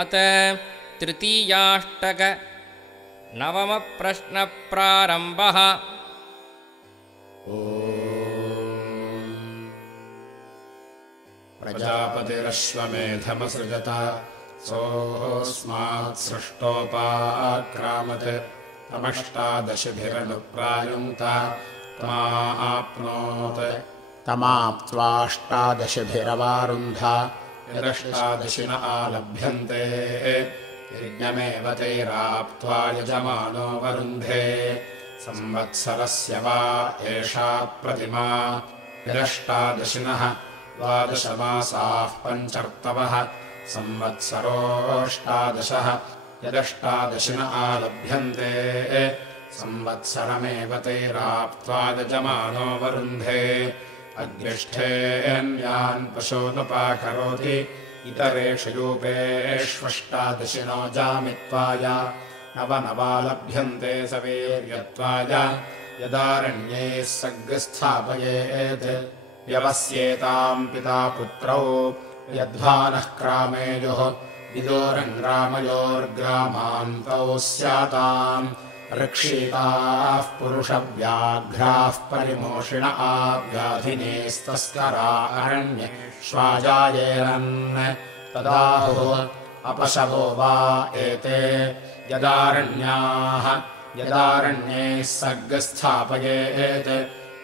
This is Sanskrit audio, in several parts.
अत तृतीयाष्टक नवमप्रश्नप्रारम्भः। प्रजापतिरश्वमेधमसृजत सोऽस्मात् सृष्टोपाक्रामत् तमष्टादशभिरनुप्रायुङ्क्त तमाप्नोत् तमाप्त्वाष्टादशभिरवारुन्ध यदष्टादशिन आलभ्यन्ते यज्ञमेव तैराप्त्वा यजमानो वरुन्धे संवत्सरस्य वा एषा प्रतिमा यदष्टादशिनः द्वादशमासाः पञ्चर्तवः संवत्सरोऽष्टादशः यदष्टादशिन आलभ्यन्ते संवत्सरमेव तैराप्त्वा यजमानो वरुन्धे अग्निष्ठेऽन्यान् पशूनुपाकरोति इतरेषु यूपेष्वष्टादशिनो जामित्वाय नवनवालभ्यन्ते सवीर्यत्वाय यदारण्यैः सग्स्थापयेत् व्यवस्येताम् पिता पुत्रौ यद्भानः क्रामेयुः विदोरङ्ग्रामयोर्ग्रामान्तौ स्याताम् रक्षिताः पुरुषव्याघ्राः परिमोषिण आव्याधिनेस्तस्करा अरण्ये श्वाजायेरन् तदाहुः अपशवो वा एते यदारण्याः यदारण्यैः सर्गस्थापयेत्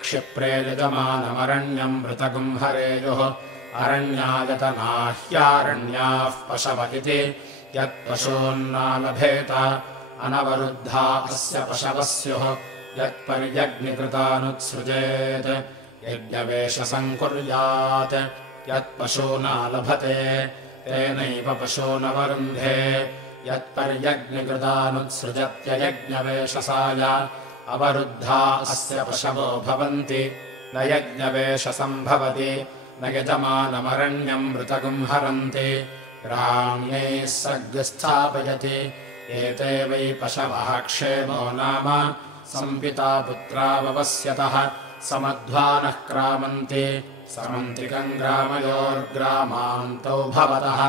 क्षिप्रे यजमानमरण्यम् मृतगुंहरेयुः अरण्यायतनाह्यारण्याः पशव इति यत्पशून्नालभेत अनवरुद्धा अस्य पशवः स्युः यत्पर्यग्निकृतानुत्सृजेत् यज्ञवेषसङ्कुर्यात् यत्पशूनालभते तेनैव पशूनवरुन्धे यत्पर्यग्निकृतानुत्सृजत्ययज्ञवेषसाय अवरुद्धा अस्य पशवो भवन्ति न यज्ञवेषसम्भवति न यजमानमरण्यम् मृतगुंहरन्ति ग्राम्यैः सर्गस्थापयति एते वै पशवः क्षेमो नाम सम्पिता पुत्राववस्यतः समध्वानः क्रामन्ति समन्तिकम् ग्रामयोर्ग्रामान्तौ भवतः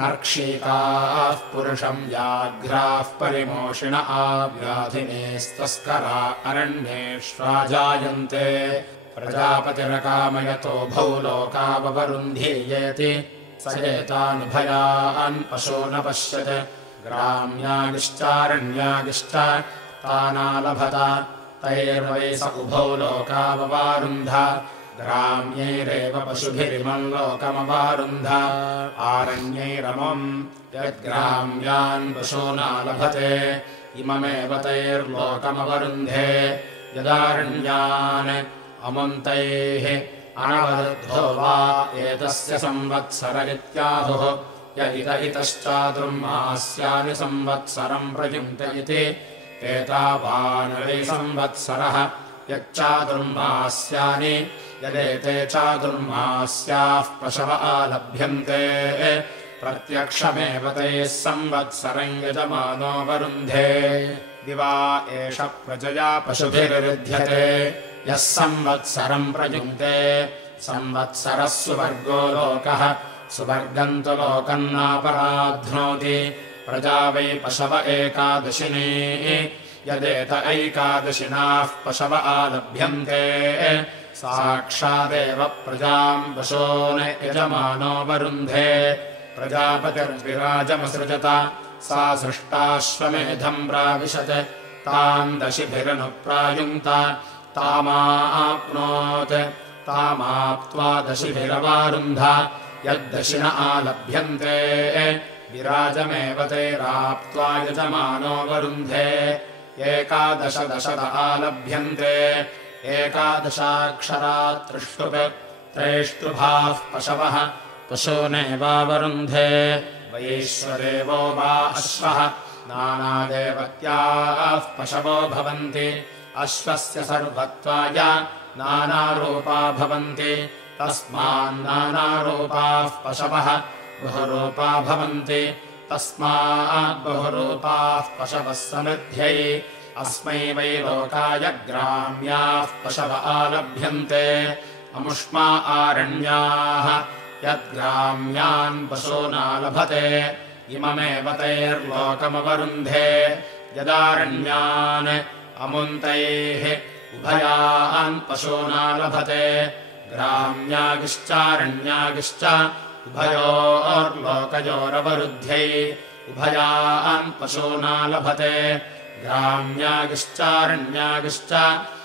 नर्क्षीकाः पुरुषम् व्याघ्राः परिमोषिण आव्याधिनेस्तस्करा अरण्येष्वाजायन्ते प्रजापतिरकामयतोऽभौ लोकावरुन्धीयेति स एतानुभयान् पशून् पश्यत् ग्राम्यागिश्चारण्यागिश्च तानालभत तैर्वै स उभौ लोकाववारुन्ध ग्राम्यैरेव पशुभिरिमम् लोकमवारुन्ध आरण्यैरमम् यद्ग्राम्यान् पशूनालभते इममेव तैर्लोकमवरुन्धे यदारण्यान् अमुन्तैः अनवरुद्धो वा एतस्य संवत्सर इत्याहुः य इतश्चातुर्मास्यानि संवत्सरम् प्रयुङ्क्त इति एतावान् वै संवत्सरः यच्चातुर्मास्यानि यदेते चातुर्मास्याः पशव आलभ्यन्ते प्रत्यक्षमेव तैः संवत्सरम् यजमानो वरुन्धे दिवा एष प्रजया पशुभिर्विध्यते यः संवत्सरम् प्रयुङ्क्ते संवत्सरः सुवर्गो लोकः सुवर्गम् तु लोकम् नापराध्नोति प्रजा वै पशव एकादशिनी यदेत ऐकादशिनाः पशव आलभ्यन्ते साक्षादेव प्रजाम् पशून् यजमानो वरुन्धे प्रजापतिर्विराजमसृजत सा सृष्टाश्वमेधम् प्राविशत् ताम् दशिभिरनुप्रायुङ्क्त तामाप्नोत् तामाप्त्वा दशिभिरवारुन्ध यद्दशिन आलभ्यन्ते विराजमेव तैराप्त्वा यजमानो वरुन्धे एकादश दशद आलभ्यन्ते एकादशाक्षरात् त्रेष्टुभाः पशवः पशूनेवावरुन्धे वैश्वदेवो वा अश्वः नानादेवत्याः पशवो भवन्ति अश्वस्य सर्वत्वाय नानारूपा भवन्ति तस्मान्नानारूपाः पशवः बहुरूपा भवन्ति तस्माद्बहुरूपाः पशवः समृद्ध्यै अस्मै वै लोकाय ग्राम्याः पशव आलभ्यन्ते अमुष्मा आरण्याः यद्ग्राम्यान् पशूनालभते इममेव तैर्लोकमवरुन्धे यदारण्यान् अमुन्तैः उभयान् पशूना लभते ग्राम्यागिश्चारण्यागिश्च उभयोर्लोकयोरवरुध्यै उभयान् पशूना लभते ग्राम्यागिश्चारण्यागिश्च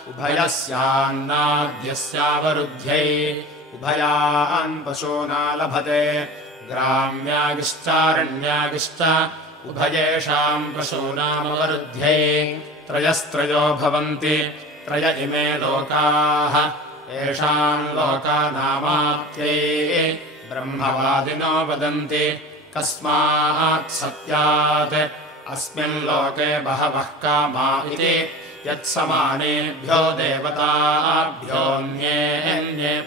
उभयस्यान्नाद्यस्यावरुध्यै उभयान् पशूना लभते ग्राम्यागिश्चारण्यागिश्च उभयेषाम् पशूनामवरुध्यै त्रयस्त्रयो भवन्ति त्रय इमे लोकाः येषाम् लोकानामात्यै ब्रह्मवादिनो वदन्ति कस्मात् सत्यात् अस्मिन् लोके बहवः कामा इति यत्समानेभ्यो देवताभ्योऽन्ये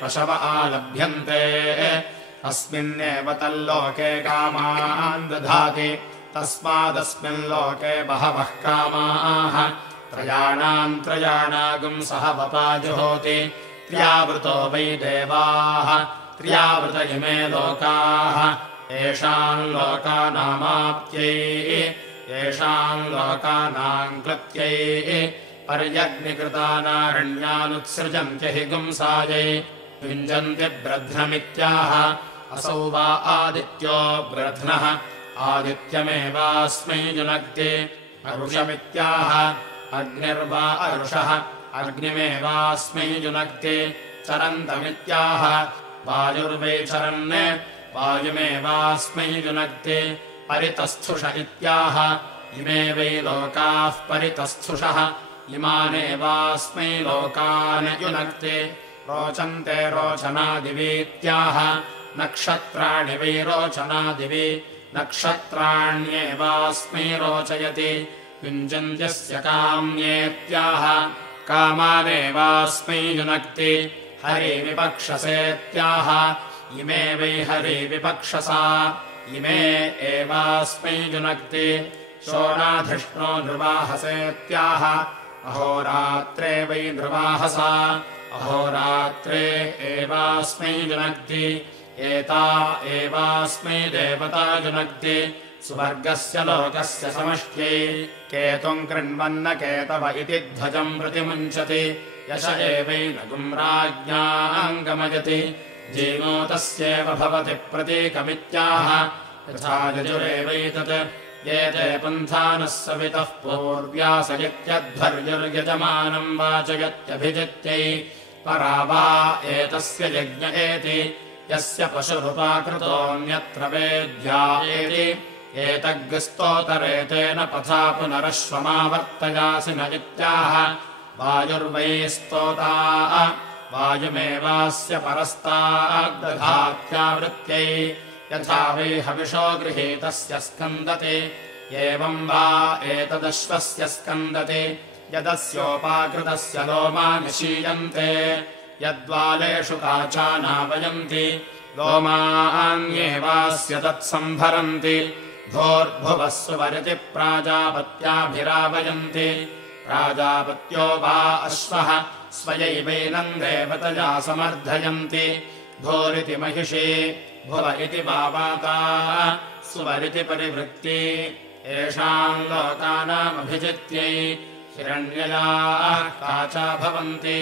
पशव आलभ्यन्ते अस्मिन्नेव तल्लोके कामान् दधाति तस्मादस्मिन् लोके बहवः कामाः त्रयाणाम् सह वपाजुहोति त्र्यावृतो वै देवाः त्र्यावृत इमे लोकाः येषाम् लोकानामाप्त्यै येषाम् लोकानाम् कृत्यै पर्यग्निकृतानारण्यानुत्सृजन्त्य हि गुंसायै युञ्जन्ति ब्रध्नमित्याह असौ वा आदित्यो ब्रध्नः आदित्यमेवास्मै युनक्ति अरुषमित्याह अग्निर्वा अरुषः अग्निमेवास्मै युनक्ति चरन्तमित्याह वायुर्वै चरन् वायुमेवास्मै युनक्ति परितस्थुष इत्याह इमे वै लोकाः परितस्थुषः इमानेवास्मै लोकान् युनक्ति रोचन्ते रोचनादिवीत्याह नक्षत्राणि वै रोचनादिवि नक्षत्राण्येवास्मै रोचयति युञ्जन्त्यस्य काम्येत्याह कामानेवास्मै युनक्ति हरिविपक्षसेत्याह इमे वै हरिविपक्षसा इमे एवास्मै युनक्ति शोणाधिष्णो नृवाहसेत्याह अहोरात्रे वै नृवाहसा अहोरात्रे एवास्मै युनक्ति एता एवास्मै देवता युनक्ति सुवर्गस्य लोकस्य समष्ट्यै केतुम् कृण्वन्न केतव इति ध्वजम् प्रतिमुञ्चति यश एवैनगुम् राज्ञाम् गमयति जीवो तस्यैव भवति प्रतीकमित्याह यथा यजुरेवैतत् ये ते पन्थानः सवितः पूर्व्यासयत्यध्वर्युर्यजमानम् वाचयत्यभिजित्यै परा वा एतस्य यज्ञ एति यस्य पशुरुपाकृतोऽन्यत्र वेद्या एति एतग्स्तोतरेतेन पथा पुनरश्वमावर्तयासि न इत्याह वायुर्वै स्तोता वायुमेवास्य परस्ताद्दधात्यावृत्यै यथा वै हविषो गृहीतस्य स्कन्दति एवम् वा एतदश्वस्य स्कन्दति यदस्योपाकृतस्य लोमा निशीयन्ते यद्वालेषु काचानावयन्ति लोमान्येवास्य तत्सम्भरन्ति भोर्भुवः सुवरिति प्राजापत्याभिरावयन्ति प्राजापत्यो वा अश्वः स्वयैवैनम् देवतया समर्धयन्ति भोरिति महिषी भुव इति वावाता सुवरिति परिवृत्ति येषाम् लोकानामभिजित्यै हिरण्यया काचा भवन्ति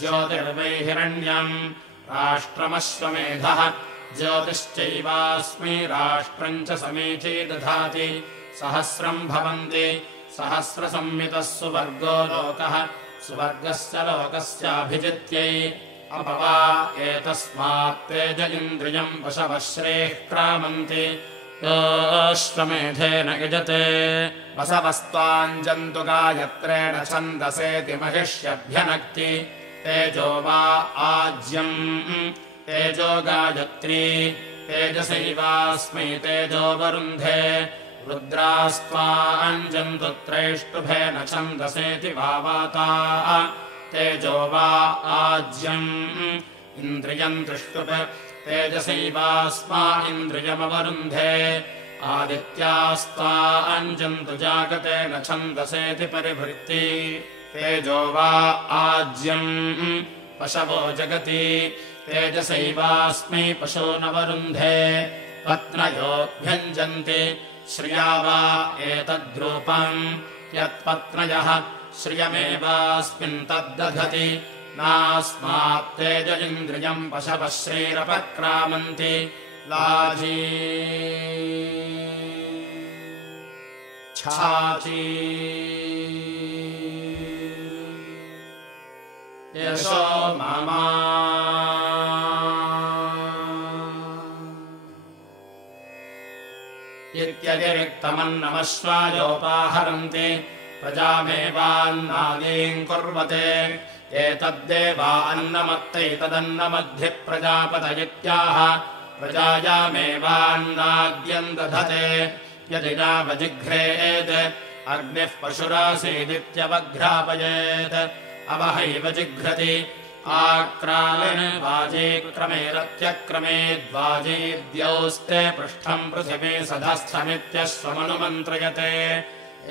ज्योतिर्वै हिरण्यम् राष्ट्रमश्वमेधः ज्योतिश्चैवास्मै राष्ट्रम् च समीची दधाति सहस्रम् भवन्ति सहस्रसंमितः सुवर्गो लोकः सुवर्गस्य लोकस्याभिजित्यै अपवा एतस्मात् तेज इन्द्रियम् पशवः श्रेः क्रामन्ति योऽश्वमेधेन यजते वसवस्त्वाम् जन्तु गायत्रेण छन्दसेति महिष्यभ्यनक्ति तेजो वा आज्यम् तेजो गायत्री तेजसैवास्मै तेजो वरुन्धे रुद्रास्त्वाम् जन्तु त्रैष्टुभेन छन्दसेति वावाता तेजो वा आज्यम् इन्द्रियम् दृष्टुप तेजसैवास्मा इन्द्रियमवरुन्धे आदित्यास्त्वाम् जन्तु जागतेन छन्दसेति परिवृत्ति तेजो वा आज्यम् पशवो जगति तेजसैवास्मै पशूनवरुन्धे पत्नयोऽभ्यञ्जन्ति श्रिया वा एतद्रूपम् यत्पत्नयः श्रियमेवास्मिन् तद्दधति नास्मात्तेज इन्द्रियम् पशवः श्रीरपक्रामन्ति लाजी छाची यशो मामा इत्यतिरिक्तमन्नमश्वायोपाहरन्ति प्रजामेवान्नादीम् कुर्वते एतद्देवा अन्नमत्तैतदन्नमद्धि प्रजापत इत्याह प्रजायामेवान्नाद्यम् दधते यदि नावजिघ्रेत् अग्निः पशुरासीदित्यवघ्रापयेत् अवहैव जिघ्रति आक्रामेण वाजीक्रमेरत्यक्रमे द्वाजीद्यौस्ते पृष्ठम् पृथिवी सधस्थमित्यश्वमनुमन्त्रयते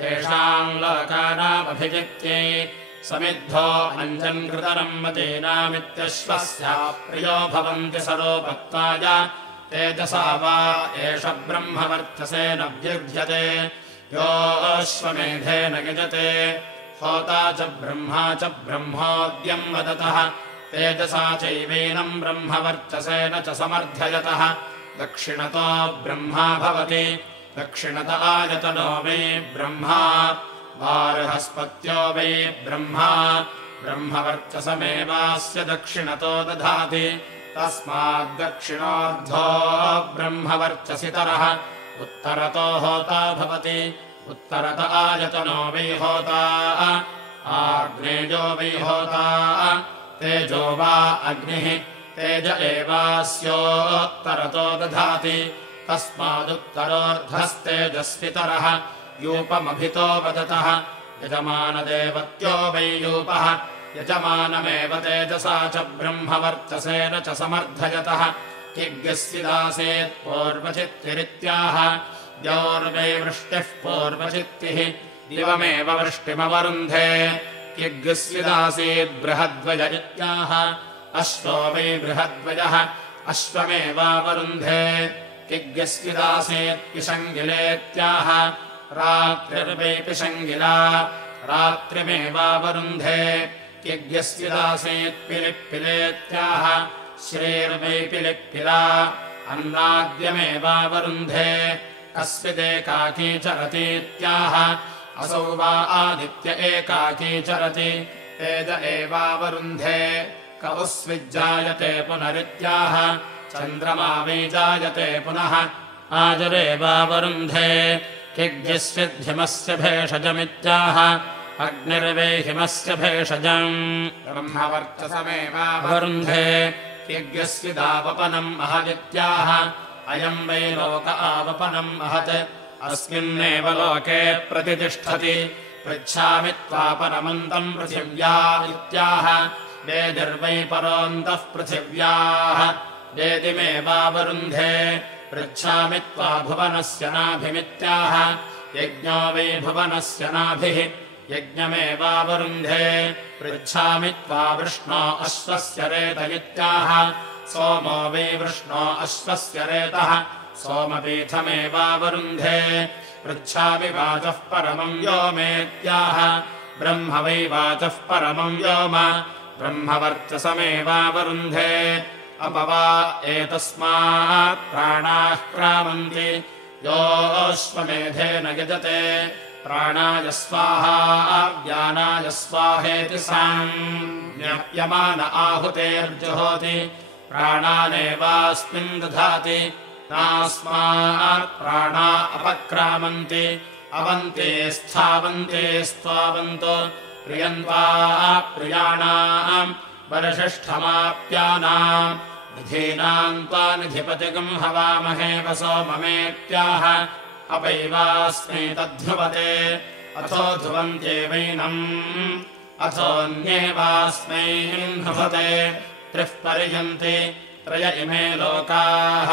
येषाम् लोकानामभिजित्यै समिद्धो अञ्जन्कृतरम् मतीनामित्यश्वस्य प्रियो भवन्ति सरोपत्ताय तेजसा वा एष ब्रह्मवर्चसेन व्यर्थ्यते योऽश्वमेधेन यजते होता च ब्रह्मोद्यम् वदतः तेजसा चैवैनम् ब्रह्मवर्चसेन च समर्थयतः दक्षिणतो ब्रह्मा भवति दक्षिणत आयतनो वै ब्रह्मा वार्हस्पत्यो वै ब्रह्मा ब्रह्मवर्चसमेवास्य दक्षिणतो दधाति तस्माद्दक्षिणोऽर्धो ब्रह्मवर्चसितरः उत्तरतो होता भवति उत्तरत आयतनो वै होता आग्नेयो वै होता तेजो वा अग्निः तेज एवास्योत्तरतो दधाति तस्मादुत्तरोऽर्धस्तेजस्वितरः यूपमभितो वदतः यजमानदेवत्यो वै यूपः यजमानमेव तेजसा च ब्रह्मवर्चसेन च समर्थयतः किग्यस्यदासेत् पूर्वचित्तिरित्याह द्यौर्वै वृष्टिः पूर्वचित्तिः दिवमेव वृष्टिमवरुन्धे किग्यस्यदासीत् बृहद्वय इत्याह अश्वो वै बृहद्वयः अश्वमेवावरुन्धे किग्यस्यदासीत् पिशङ्गिलेत्याह रात्रिर्वै पिशङ्गिला रात्रिमेवावरुन्धे किग्यस्यदासीत् पिलिप्पिलेत्याह श्रीर्वै पिलिप्पिला अन्नाद्यमेवावरुन्धे कस्यदेकाकी चरतीत्याह असौ वा आदित्य एकाकी चरति तेज एवावरुन्धे क उस्विज्जायते पुनरित्याह चन्द्रमा वै जायते पुनः आजरेवावरुन्धे किग्यस्यद्धिमस्य भेषजमित्याह अग्निर्वै हिमस्य भेषजम् ब्रह्मवर्चसमेवावरुन्धे किग्यस्यदावपनम् महदित्याह अयम् वै लोक आवपनम् महत् अस्मिन्नेव लोके प्रतितिष्ठति पृच्छामि त्वापरमन्तम् पृथिव्या इत्याह वेदिर्वै परोऽन्तः पृथिव्याः वेदिमेवावरुन्धे पृच्छामि त्वा भुवनस्य नाभिमित्याह यज्ञो वै भुवनस्य नाभिः यज्ञमेवावरुन्धे पृच्छामि त्वा वृष्णो अश्वस्य रेत इत्याह सोमो वै वृष्णो अश्वस्य रेतः सोमपीठमेवावरुन्धे पृच्छामि वाचः परमम् व्योमेत्याह ब्रह्म वै वाचः परमम् व्योम ब्रह्मवर्चसमेवावरुन्धे अपवा एतस्मात् प्राणाः क्रामन्ति योऽश्वमेधेन यजते प्राणाय स्वाहा व्यानाय स्वाहेति साम्यप्यमान आहुतेर्जुहोति प्राणानेवास्मिन् दधाति नास्मात् प्राणा अपक्रामन्ति अवन्ते स्थावन्ते स्वावन्तो प्रियन्वा प्रियाणाम् वरषष्ठमाप्यानाम् निधीनाम् त्वा निधिपतिगम् हवामहे वसो ममेत्याह अपैवास्मै तद्ध्रुवते अथो ध्रुवन्त्येवैनम् अथोऽन्येवास्मै ध्रुवते त्रिः पर्यन्ति त्रय इमे लोकाः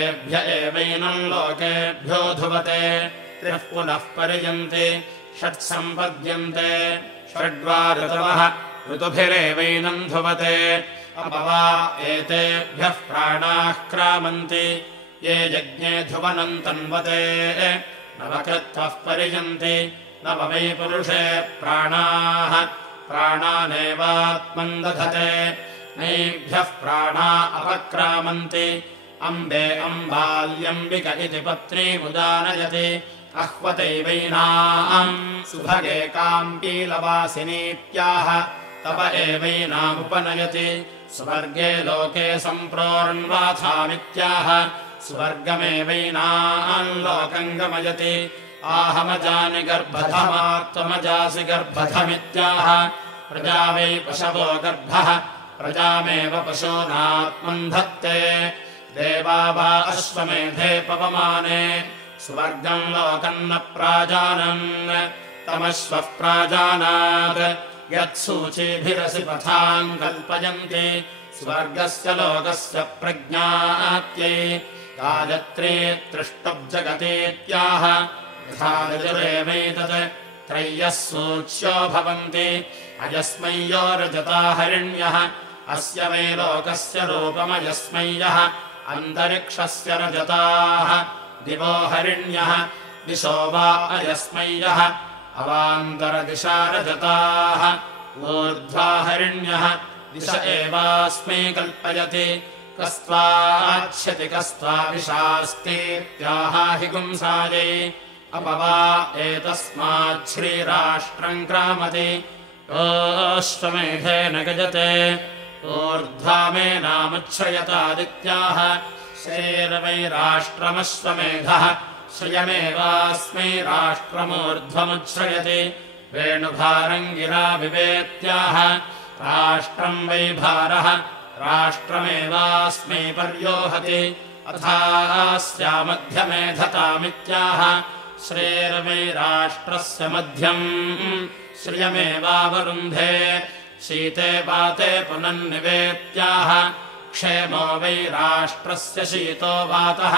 एभ्य एवैनम् लोकेभ्यो ध्रुवते त्रिः पुनः पर्यन्ति षट् सम्पद्यन्ते षड्वा ऋतवः ऋतुभिरेवैनम् ध्रुवते अपवा एतेभ्यः प्राणाः क्रामन्ति ये यज्ञे ध्रुवनम् तन्वते नवकृत्वः परियन्ति नव वै पुरुषे प्राणाः प्राणानेवात्मन् दधते नैभ्यः प्राणा अपक्रामन्ति अम्बे अम्बाल्यम्बिक इति पत्नीमुदानयति अह्वतैवैनाम् सुभगे काम्पीलवासिनीत्याह तप एवैनामुपनयति स्वर्गे लोके सम्प्रोर्ण्वाथामित्याह स्वर्गमेवैनाम् लोकम् गमयति आहमजानि गर्भधमात्त्वमजासि गर्भधमित्याह प्रजा वै पशवो गर्भः प्रजामेव पशूनात्मन् धत्ते देवा वा अश्वमेधे पवमाने स्वर्गम् लोकम् न प्राजानन् तमश्वः प्राजानात् यत्सूचीभिरसि पथाम् कल्पयन्ति स्वर्गस्य लोकस्य प्रज्ञात्यै गायत्री त्रिष्टुब्जगतीत्याह यथा यजुरेवैतत् त्रय्यः सूच्यो भवन्ति अयस्मै यो रजता हरिण्यः अस्य वै लोकस्य रूपमयस्मै यः अन्तरिक्षस्य रजताः दिवो हरिण्यः दिशो वा अयस्मै यः अवान्तरदिशा रजताः ऊर्ध्वा हरिण्यः दिश एवास्मै कल्पयति कस्त्वाच्छति कस्त्वाविशास्तीत्याहाहि गुंसायै अपवा एतस्माच्छ्रीराष्ट्रम् क्रामति योऽश्वमेधेन गजते ऊर्ध्वा मे नामुच्छ्रयतादित्याह श्रेर्वैराष्ट्रमश्वमेधः श्रियमेवास्मै राष्ट्रमूर्ध्वमुच्छ्रयति वेणुभारम् गिरा विवेत्याह राष्ट्रम् वै भारः राष्ट्रमेवास्मै पर्योहति अथास्यामध्यमेधतामित्याह श्रेर्वैराष्ट्रस्य मध्यम् श्रियमेवावरुन्धे शीते वाते पुनन्निवेत्याह क्षेमो वै राष्ट्रस्य शीतो वातः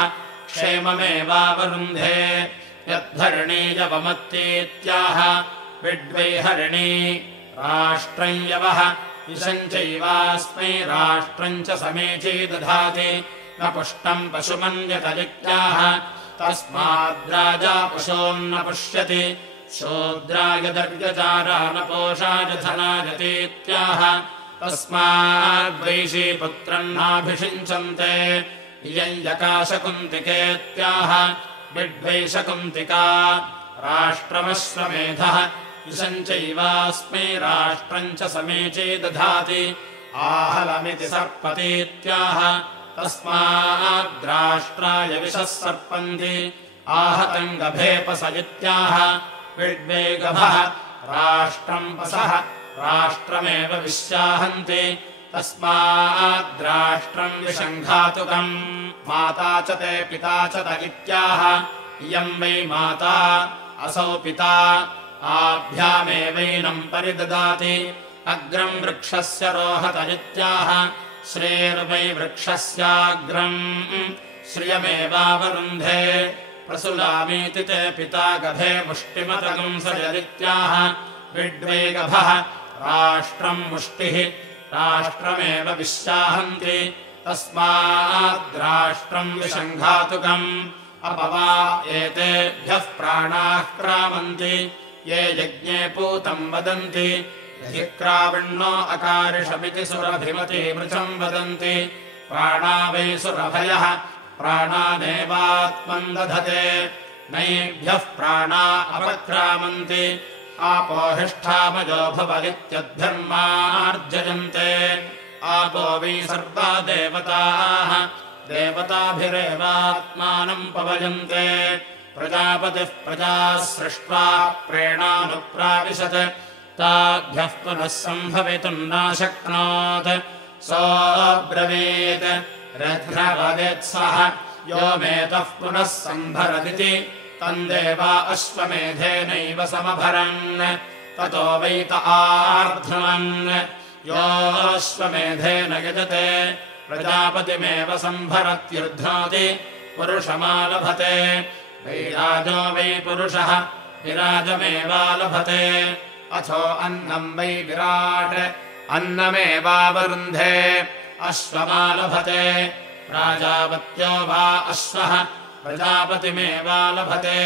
क्षेममेवावरुन्धे यद्धरणीयवमत्तीत्याह विड्वै हरिणी राष्ट्रम् यवः इशम् चैवास्मै राष्ट्रम् च समीची दधाति न पुष्टम् पशुमन्यतलित्याह तस्माद्राजा पशून्न पुष्यति शूद्राय दर्यचारा न पोषाय धनायतीत्याह तस्माद्वैशी पुत्रम् नाभिषिञ्चन्ते इयम् यकाशकुन्तिकेत्याह विड्वैशकुन्तिका राष्ट्रमश्वमेधः इशम् चैवास्मै राष्ट्रम् च समीची दधाति आहलमिति सर्पतीत्याह तस्माद्राष्ट्राय विशः सर्पन्ति आहतम् गभेपस इत्याह विड्वे गभः राष्ट्रम् पसः राष्ट्रमेव विश्याहन्ति तस्माद्राष्ट्रम् विशङ्घातुकम् माता च ते पिता च त इत्याह इयम् वै माता असौ पिता आभ्यामेवैनम् परिददाति अग्रम् वृक्षस्य रोहत इत्याह श्रेर्वै वृक्षस्याग्रम् श्रियमेवावरुन्धे प्रसुलामीति ते पिता गभे मुष्टिमतगुंसयदित्याह विड्वै गभः राष्ट्रम् मुष्टिः राष्ट्रमेव विश्याहन्ति तस्माद्राष्ट्रम् विशङ्घातुकम् अपवा एतेभ्यः प्राणाः क्रामन्ति ये यज्ञे पूतम् वदन्ति यधिक्राविण्णो अकारिषमिति सुरभिमति मृचम् वदन्ति प्राणा वै सुरभयः प्राणानेवात्मन् दधते नैभ्यः प्राणा अपक्रामन्ति आपोहिष्ठामयो भव इत्यद्भिर्मार्जयन्ते आपो वै सर्वा देवताः देवताभिरेवात्मानम् पवयन्ते प्रजापतिः प्रजाः सृष्ट्वा प्रेणानुप्राविशत् ताभ्यः पुनः सम्भवितुम् नाशक्नोत् सोऽब्रवीत् रथ्रवदेत्सः यो मेतः पुनः सम्भरदिति तन्देवा अश्वमेधेनैव समभरन् ततो वैत आर्ध्वन् योऽश्वमेधेन यजते प्रजापतिमेव सम्भरत्युर्ध्नोति पुरुषमालभते वैराजो वै पुरुषः विराजमेवालभते अथो अन्नम् वै विराट् अन्नमेवावरुन्धे अश्वमालभते प्राजापत्यो वा अश्वः प्रजापतिमेवा लभते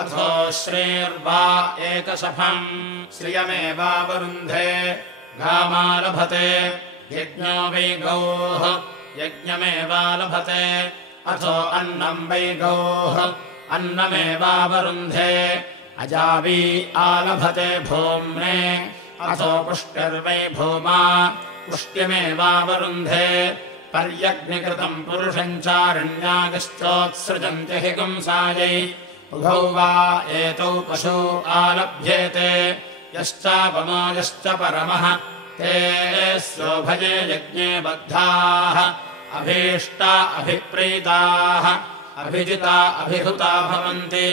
अथो श्रेर्वा एकशफम् श्रियमेवावरुन्धे गामा लभते यज्ञो वै गौः यज्ञमेवा लभते अथो अन्नम् वै गौः अन्नमेवावरुन्धे अजावी आलभते भूम्ने अथो पुष्टिर्वै भूमा पुष्ट्यमेवावरुन्धे पर्यग्निकृतम् पुरुषम् चारण्यागश्चोत्सृजन्ति हि पुंसायै उभौ वा एतौ पशू आलभ्येते यश्चापमो यश्च परमः ते सोभये यज्ञे बद्धाः अभीष्टा अभिप्रीताः अभिजिता अभिहुता भवन्ति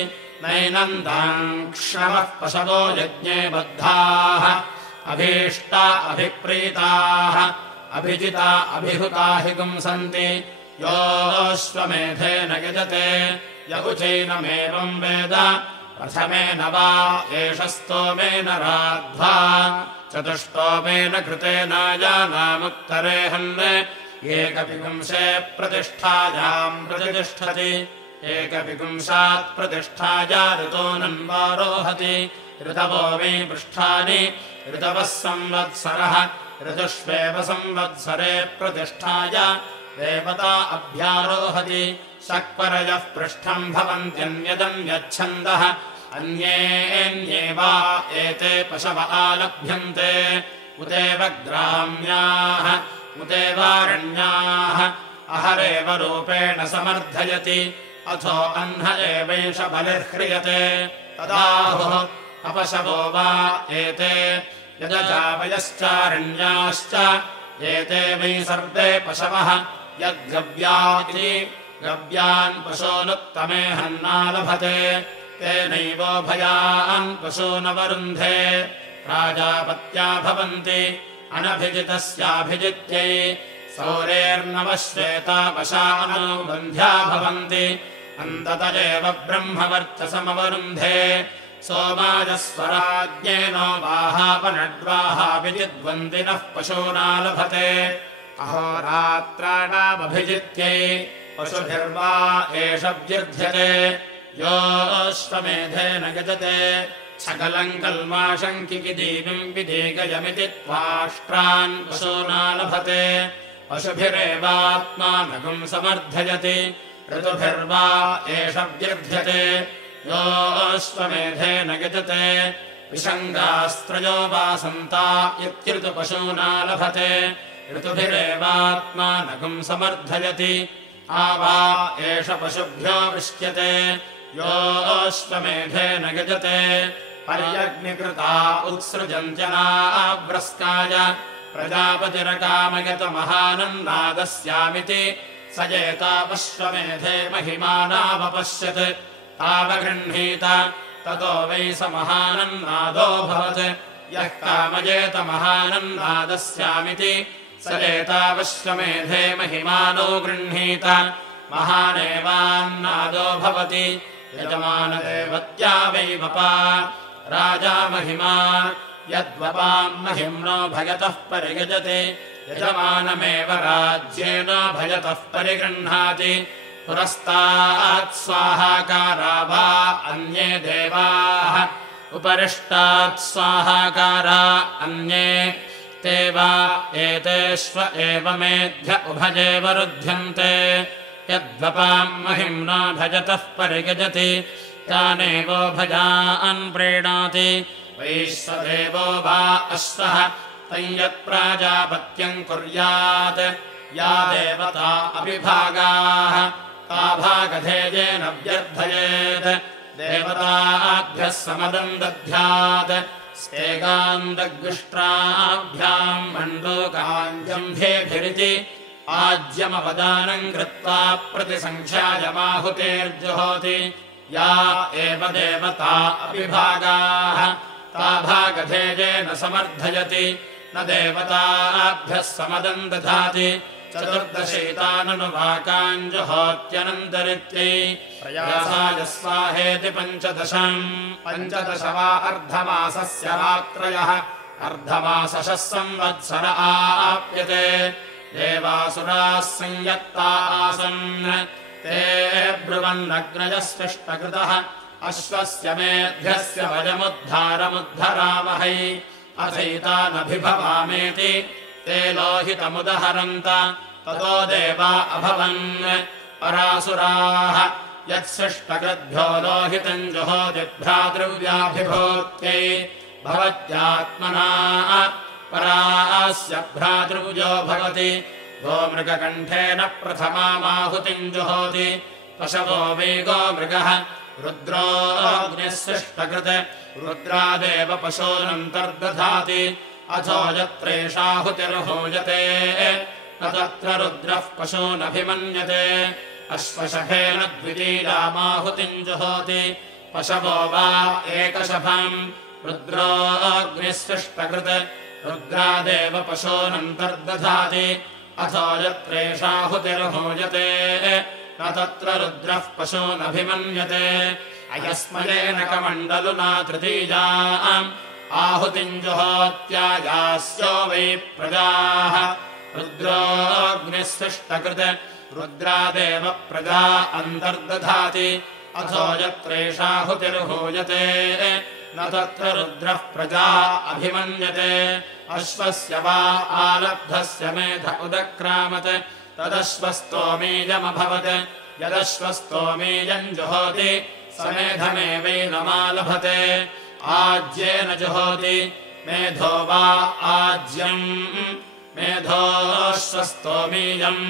नैनन्दाङ्क्षमः पशवो यज्ञे बद्धाः अभीष्टा अभिप्रीताः अभिजिता अभिहुता हि पुंसन्ति योऽश्वमेधेन यजते य उचैनमेवम् वेद प्रथमेन वा एष स्तोमेन राध्वा चतुष्टोमेन कृतेनायानामुत्तरेहन् एकविपुंसे प्रतिष्ठायाम् प्रतिष्ठति एकविपुंसात् प्रतिष्ठाया ऋतोऽनन्वारोहति ऋतवो वै पृष्ठानि ऋतवः संवत्सरः ऋतुष्वेव संवत्सरे प्रतिष्ठाय देवता अभ्यारोहति शक्परयः पृष्ठम् भवन्त्यन्यदन्यच्छन्दः अन्ये वा एते पशव आलभ्यन्ते उदेव ग्राम्याः उदेवारण्याः अहरेव रूपेण समर्थयति अथो अह्न एवैष बलिर्ह्रियते तदाहुः अपशवो वा एते यजजावयश्चारण्याश्च एते वै सर्वे पशवः यद्गव्या इति गव्यान् पशूनुत्तमे हन्नालभते तेनैवोभयान् पशूनवरुन्धे प्राजापत्या भवन्ति अनभिजितस्याभिजित्यै सौरेर्नवश्वेतापशानुबन्ध्या भवन्ति अन्तत एव ब्रह्मवर्चसमवरुन्धे सोमाजस्वराज्ञेनो वाहापनड्वाहाभिजिद्वन्दिनः पशूनालभते अहोरात्राणामभिजित्यै पशुभिर्वा एष व्यर्थ्यते योऽश्वमेधेन यजते सकलम् कल्माषम् किकिदीविम् विदीगयमिति त्वाष्ट्रान् पशूनालभते पशुभिरेवात्मानगुम् समर्थयति ऋतुभिर्वा एष व्यर्थ्यते योऽश्वमेधेन यजते विषङ्गास्त्रयो वा सन्ता इत्यऋतुपशूनालभते ऋतुभिरेवात्मानगुम् समर्थयति आवा एष पशुभ्यो वृष्यते योऽश्वमेधेन यजते पर्यग्निकृता उत्सृजन्त्यनाव्रस्काय प्रजापतिरकामयतमहानन्नादस्यामिति स एतापश्वमेधे महिमानावपश्यत् तावगृह्णीत ततो वै स महानन्नादोऽभवत् यः कामयेत महानन्नादस्यामिति स एतावश्वमेधे महिमानो गृह्णीत महानेवान्नादो भवति यजमानदेवत्या वै वपा राजा महिमा यद्वपाम् महिम्नो भयतः परिगजते यजमानमेव राज्येन भयतः परिगृह्णाति पुरस्तात् स्वाहाकारा वा अन्ये देवाः उपरिष्टात् स्वाहाकारा अन्ये ते वा एतेष्व एव मेध्य उभये वरुध्यन्ते यद्वपाम् महिम्ना भजतः परिगजति तानेवोभयान् प्रीणाति वैश्वदेवो वा अश्वः तञ्यत्प्राजापत्यम् कुर्यात् या देवता अभिभागाः ता भागधेयेन व्यर्थयेत् देवताभ्यः समदम् दध्यात् स्तेगान्दग्ष्टाभ्याम् मण्डूकाञ्जम्भेभिरिति आज्यमवदानम् कृत्वा प्रतिसङ्ख्यायमाहुतेर्जुहोति या एव देवता अभिभागाः ता भागधेयेन समर्थयति न देवताभ्यः समदम् दधाति चतुर्दशैताननुवाकाञ्जुहोत्यनन्तरित्यै प्रयासाय स्वाहेति 15 वा अर्धमासस्य रात्रयः अर्धमासशः संवत्सर आप्यते देवासुराः संयत्ता आसन् ते ब्रुवन्नग्नजस्पृष्टकृतः अश्वस्य मेध्यस्य वयमुद्धारमुद्धरामहै अथैतानभिभवामेति ते लोहितमुदहरन्त ततो देवा अभवन् परासुराः यत्सृष्टकृद्भ्यो लोहितम् जुहोति भ्रातृव्याभिभूत्यै भवत्यात्मना परास्य भ्रातृव्यो भवति गोमृगकण्ठेन प्रथमामाहुतिम् जुहोति पशवो वै गोमृगः रुद्रोऽग्निः सृष्टकृत् रुद्रादेव पशूनन्तर्दधाति अथो यत्रेषाहुतिर्हूयते न तत्र रुद्रः पशूनभिमन्यते अश्वशभेन द्वितीयामाहुतिम् जुहोति पशवो वा एकशभम् रुद्रोऽग्निः सृष्टकृत् रुद्रादेव पशूनन्तर्दधाति अथो यत्रेषाहुतिर्हूयते न तत्र रुद्रः पशूनभिमन्यते अयस्मयेन कमण्डलुना तृतीयाम् आहुतिम् जुहोत्यायास्यो वै प्रजाः रुद्रोऽग्निः सृष्टकृत् रुद्रादेव प्रजा अन्तर्दधाति अथो यत्रेषाहुतिर्हूयते न तत्र रुद्रः प्रजा अभिमन्यते अश्वस्य वा आलब्धस्य मेध उदक्रामत् तदश्वस्तोमीयमभवत् यदश्वस्तोमीयम् जुहोति स मेधमेवैनमालभते आज्येन जुहोति मेधो वा आज्यम् मेधोऽश्वस्तोमीयम्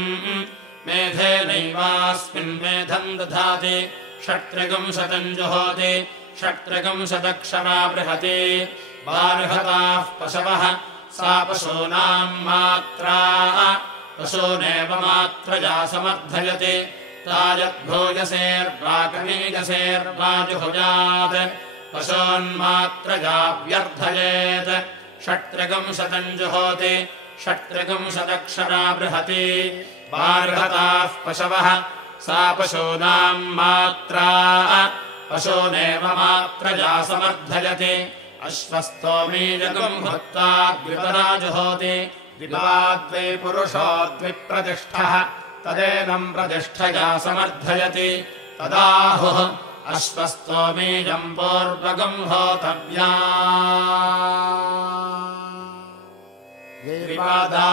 मेधेनैवास्मिन् मेधम् दधाति षट्त्रिगुंशतम् जुहोति षट्त्रिगुंशदक्षरा बृहति बार्हताः पशवः सा पशूनाम् मात्रा पशूनेव मात्रया समर्थयति तायद्भूयसेर्वाकनीयसेर्वा जुहुयात् पशून्मात्रया व्यर्थयेत् षट्त्रिगुंशतम् जुहोति षट्त्रिगुंशदक्षरा बृहति बार्हताः पशवः सा पशूनाम् मात्रा पशूनेव मात्रया समर्थयति अश्वस्तोमीयगम् भुक्त्वा द्विपदा जुहोति द्विपाद्वै पुरुषो द्विप्रतिष्ठः तदेनम् प्रतिष्ठया समर्थयति तदाहुः अश्वस्तोमीयम् पूर्वगम् होतव्या द्विपादा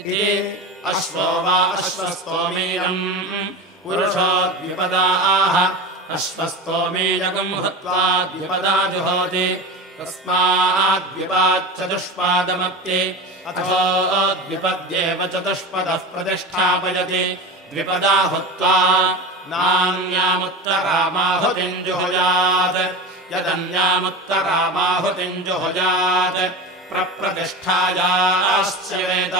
इति अश्वो वा अश्वस्तोमीयम् पुरुषो द्विपदाः अश्वस्तोमीयगम् हुत्वा द्विपदा जुहोति तस्माद्विपाच्चतुष्पादमप्ति अथो द्विपद्येव चतुष्पदः प्रतिष्ठापयति द्विपदा हुत्वा नान्यामुत्तरामाहुतिम् जुहुयात् यदन्यामुत्तरामाहुतिम् जुहुयात् प्रप्रतिष्ठायाश्च वेद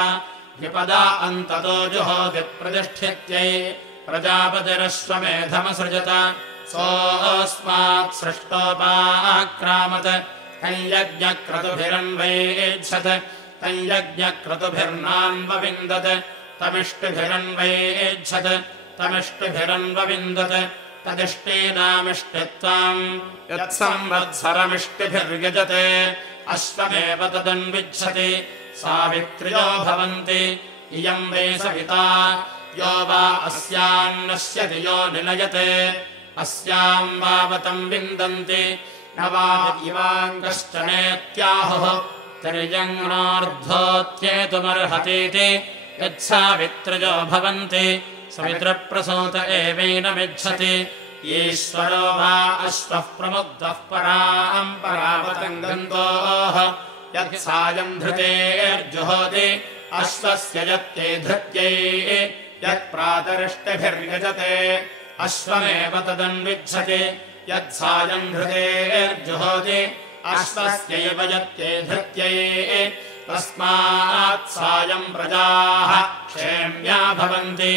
द्विपदा अन्ततो जुहोति प्रतिष्ठित्यै प्रजापतिरश्वमेधमसृजत सोऽस्मात् सृष्टोपाक्रामत् तञ्यज्ञक्रतुभिरन्वैच्छत् तञ्यज्ञक्रतुभिर्नान्वविन्दत् तमिष्टिभिरन्वैच्छत् तमिष्टिभिरन्वविन्दत् तदिष्टीनामिष्टित्वाम् यत्संवत्सरमिष्टिभिर्यजते अश्वमेव तदन्विच्छति सावित्र्यो भवन्ति इयम् वै सविता यो वा अस्यान्नश्यति यो निलयते अस्याम् वावतम् विन्दन्ति न वा इवाङ्गश्च नेत्याहुः तिर्यङ्नार्धोत्येतुमर्हतीति यत्सावित्रयो भवन्ति सवित्रप्रसूत एवैनमिच्छति ईश्वरो वा अश्वः प्रमुग्धः पराम् परावतम् गन्तोः यत्सायम् धृतेर्जुहोति अश्वस्य यत्ते धृत्यै यत्प्रातरिष्टिभिर्यजते अश्वमेव तदन्विच्छति यत्सायम् धृतेर्जुहोति अश्वस्यैव यत्ते धृत्यै तस्मात् सायम् प्रजाः क्षेम्या भवन्ति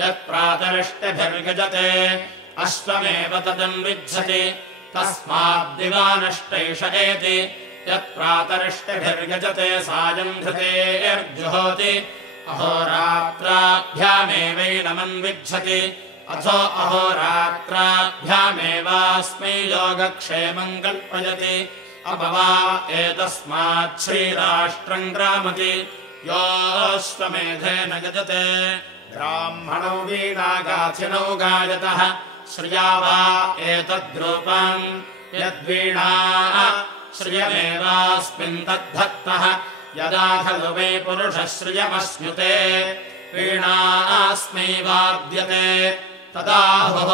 यत्प्रातरिष्टिभिर्यजते अश्वमेव तदन्विच्छति तस्माद्दिवानष्टैष एति यत्प्रातरिष्टिभिर्यजते सायम् धृतेर्जुहोति अहोरात्राभ्यामेवैनमन्विच्छति अथो अहोरात्राभ्यामेवास्मै योगक्षेमम् कल्पयति अपवा एतस्मात् श्रीराष्ट्रम् ग्रामति योऽश्वमेधेन यजते ब्राह्मणौ वीणागाथिनौ गायतः श्रिया वा एतद्रूपम् यद्वीणा श्रियमेवास्मिन् तद्धत्तः यदा खलु वै पुरुषः श्रियमश्नुते वीणास्मै वाद्यते तदाहुः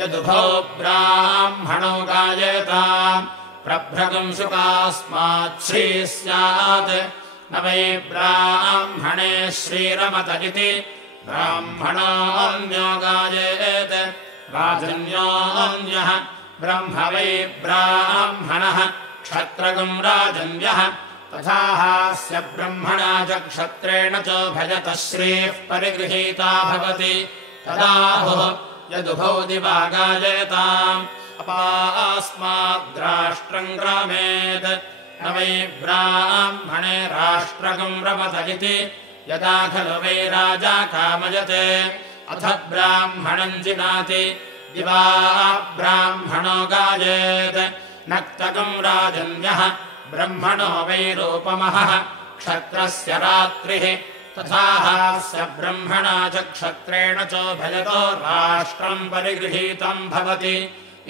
यदुभौ ब्राह्मणौ गायेताम् प्रभ्रगुंसुकास्मात् श्री स्यात् न वै ब्राह्मणे श्रीरमत इति ब्राह्मणोऽन्यो गायेत् राजन्योऽन्यः ब्रह्म वै ब्राह्मणः क्षत्रगुम् राजन्यः तथा हास्य ब्रह्मणा च क्षत्रेण च भजतः श्रीः परिगृहीता भवति तदाहुः यदुभौ दिवा गायेताम् अपास्माद्राष्ट्रम् ग्रामेत् न वै ब्राह्मणे राष्ट्रगुम् रमत इति यदा खलु वै राजा कामयते अथ ब्राह्मणम् जिनाति दिवा ब्राह्मणो गायेत् नक्तगुम् राजन्यः ब्रह्मणो वै रूपमहः क्षत्रस्य रात्रिः तथा हास्य ब्रह्मणा च क्षत्रेण च भजतो राष्ट्रम् परिगृहीतम् भवति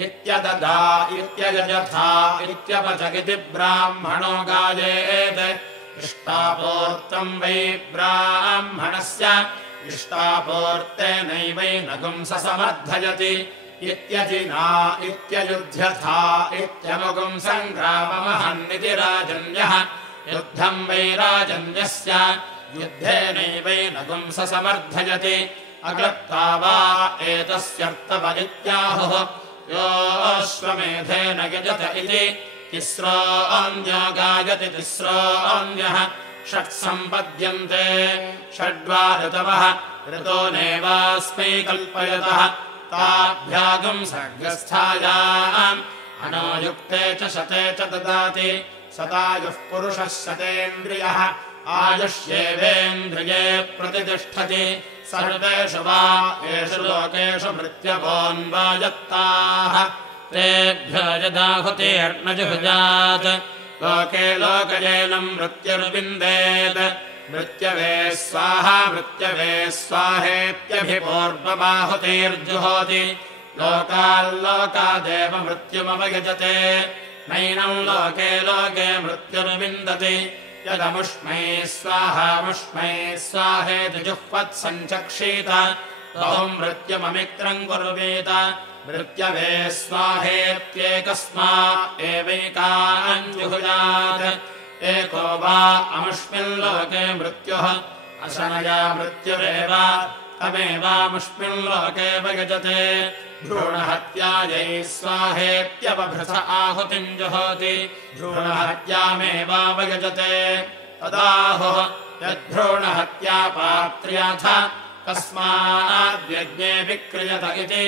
इत्यददा इत्ययजथा इत्यपचगिति ब्राह्मणो गायेत् इष्टापूर्तम् वै ब्राह्मणस्य इष्टापूर्तेनैवैनगुम् समर्थयति इत्यजिना इत्ययुध्यथा इत्यमुगुम् सङ्ग्राममहन्निति राजन्यः युद्धम् वै राजन्यस्य युद्धेनैवैनगुम् समर्थयति अग्रत्वा वा एतस्यर्थवदित्याहुः योऽश्वमेधेन यजत इति तिस्रोऽन्यो गायति तिस्रोऽन्यः षट्सम्पद्यन्ते षड्वा ऋतवः ऋतोनेवास्मै कल्पयतः ताभ्यागुम् सर्गस्थायाम् अनोयुक्ते च शते च ददाति शतायुः पुरुषः शतेन्द्रियः आयुष्येवेन्द्रिये प्रतितिष्ठति सर्वेषु वा येषु लोकेषु मृत्यवोऽन्वायत्ताः तेभ्यो यदाहुतिर्नजुहुजात् लोके लोकजेनम् मृत्युर्विन्देत् मृत्यवे स्वाहा मृत्यवे स्वाहेत्यभिपूर्वमाहुतिर्जुहोति लोकाल्लोकादेव मृत्युमवयजते नैनम् लोके लोके मृत्युर्विन्दति यदमुष्मै स्वाहामुष्मै स्वाहेति जुह्वत्सञ्चक्षीत तौ मृत्युममित्रम् कुर्वीत मृत्यवे स्वाहेत्येकस्मा एवैकाम् जुहुयात् एको वा अमुष्मिल्लोके मृत्युः अशनया मृत्युरेव तमेवामुष्मिल्लोके वयजते भ्रूणहत्यायै स्वाहेत्यवभृत आहुतिम् जुहोति भ्रूणहत्यामेवावयजते तदाहुः यद्भ्रूणहत्यापात्र्याथ तस्माद्यज्ञे विक्रियत इति